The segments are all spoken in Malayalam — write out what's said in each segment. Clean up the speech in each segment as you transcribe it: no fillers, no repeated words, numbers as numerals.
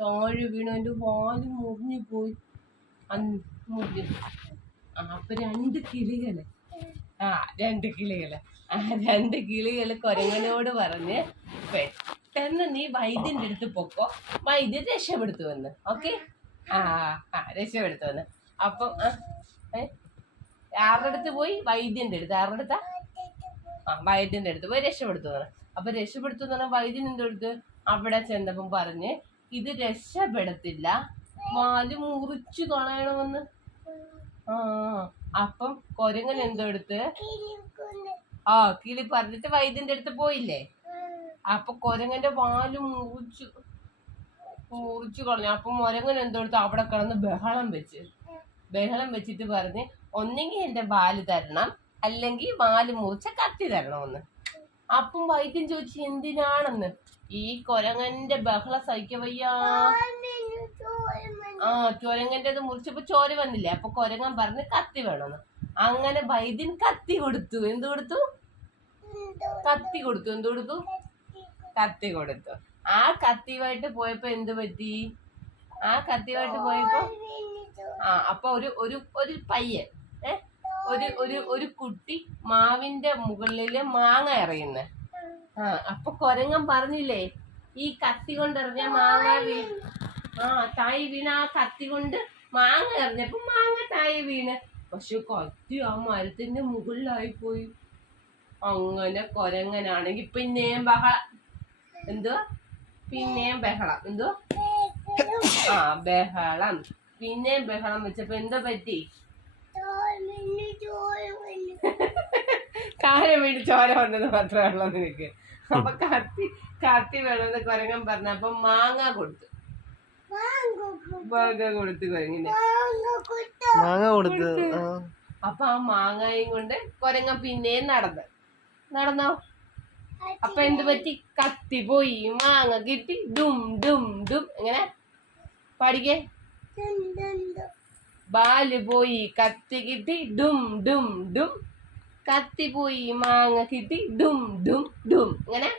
താഴെ വീണു, എൻ്റെ വാല് മുറിഞ്ഞു പോയി. മുറിഞ്ഞു. അപ്പൊ രണ്ട് കിളികള് കുരങ്ങനോട് പറഞ്ഞ് പെട്ടെന്ന് നീ വൈദ്യന്റെ അടുത്ത് പൊക്കോ, വൈദ്യൻ രക്ഷപ്പെടുത്തു വന്ന്. ഓക്കെ, രക്ഷപ്പെടുത്തു വന്ന്. അപ്പം ആരുടെ അടുത്ത് പോയി? വൈദ്യന്റെ അടുത്ത്. ആരുടെ അടുത്താ? വൈദ്യന്റെ അടുത്ത് പോയി രക്ഷപ്പെടുത്തു വന്ന്. അപ്പൊ രക്ഷപ്പെടുത്തു എന്ന് പറഞ്ഞാൽ വൈദ്യൻ എന്റെ അടുത്ത് അവിടെ ചെന്നപ്പം പറഞ്ഞ് ഇത് രക്ഷപ്പെടത്തില്ല, വാല് മുറിച്ചു കളയണമെന്ന്. അപ്പം കൊരങ്ങൻ എന്തോ എടുത്ത് കിളി പറഞ്ഞിട്ട് വൈദ്യന്റെ അടുത്ത് പോയില്ലേ. അപ്പൊ കൊരങ്ങന്റെ വാല് മുറിച്ചു കളഞ്ഞു. അപ്പൊ കൊരങ്ങൻ എന്തോ എടുത്ത് അവിടെ കിടന്ന് ബഹളം വെച്ചിട്ട് പറഞ്ഞ് ഒന്നെങ്കിൽ എന്റെ വാല് തരണം, അല്ലെങ്കിൽ വാല് മുറിച്ച കത്തി തരണമെന്ന്. അപ്പം വൈദ്യൻ ചോദിച്ചു എന്തിനാണെന്ന്. ഈ കൊരങ്ങന്റെ ബഹളം സഹിക്കവയ്യാ. കൊരങ്ങന്റെ മുറിച്ചപ്പോ ചോര വന്നില്ലേ. അപ്പൊ കൊരങ്ങൻ പറഞ്ഞ് കത്തി വേണമെന്ന്. അങ്ങനെ വൈദ്യൻ കത്തി കൊടുത്തു. എന്ത് കൊടുത്തു? കത്തി കൊടുത്തു. എന്ത് കൊടുത്തു? കത്തി കൊടുത്തു. ആ കത്തിയുമായിട്ട് പോയപ്പോ എന്ത് പറ്റി? അപ്പൊ ഒരു പയ്യൻ ഒരു കുട്ടി മാവിന്റെ മുകളില് മാങ്ങ എറിയുന്നേ. അപ്പൊ കൊരങ്ങൻ പറഞ്ഞില്ലേ ഈ കത്തി കൊണ്ട് എറിഞ്ഞ മാങ്ങ തായി വീണ. ആ കത്തി കൊണ്ട് മാങ്ങ എറിഞ്ഞപ്പോ മാങ്ങ തായി വീണ്. പക്ഷെ കത്തി ആ മരത്തിന്റെ മുകളിലായി പോയി. അങ്ങനെ കൊരങ്ങനാണെങ്കിൽ പിന്നെയും ബഹളം. എന്തുവാ? പിന്നെയും ബഹളം. എന്തുവാ? ബഹളം. പിന്നെയും ബഹളം വെച്ചപ്പോ എന്താ പറ്റി? കാര്യം വേണ്ടി ചോര വന്നത് മാത്രമേ ഉള്ളൂ നിനക്ക്. അപ്പൊ കത്തി വേണമെന്ന് കൊരങ്ങൻ പറഞ്ഞപ്പോ മാങ്ങ കൊടുത്തു കൊരങ്ങിന്. അപ്പൊ ആ മാങ്ങയും കൊണ്ട് കൊരങ്ങൻ പിന്നെയും നടന്നോ. അപ്പൊ എന്ത് പറ്റി? കത്തി പോയി, മാങ്ങ കിട്ടി, ഡും ഡും ഡും. എങ്ങനെ പാടിക്കേ? ബാല് പോയി, കത്തി കിട്ടി, ഡും ഡും ഡും. കത്തി പോയി, മാങ്ങ കിട്ടി, ഡും ഡും ഡും. ഇങ്ങനെ.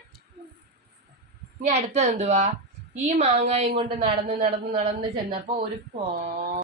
ഇനി അടുത്തത് എന്തുവാ? ഈ മാങ്ങയും കൊണ്ട് നടന്ന് ചെന്നപ്പോ ഒരു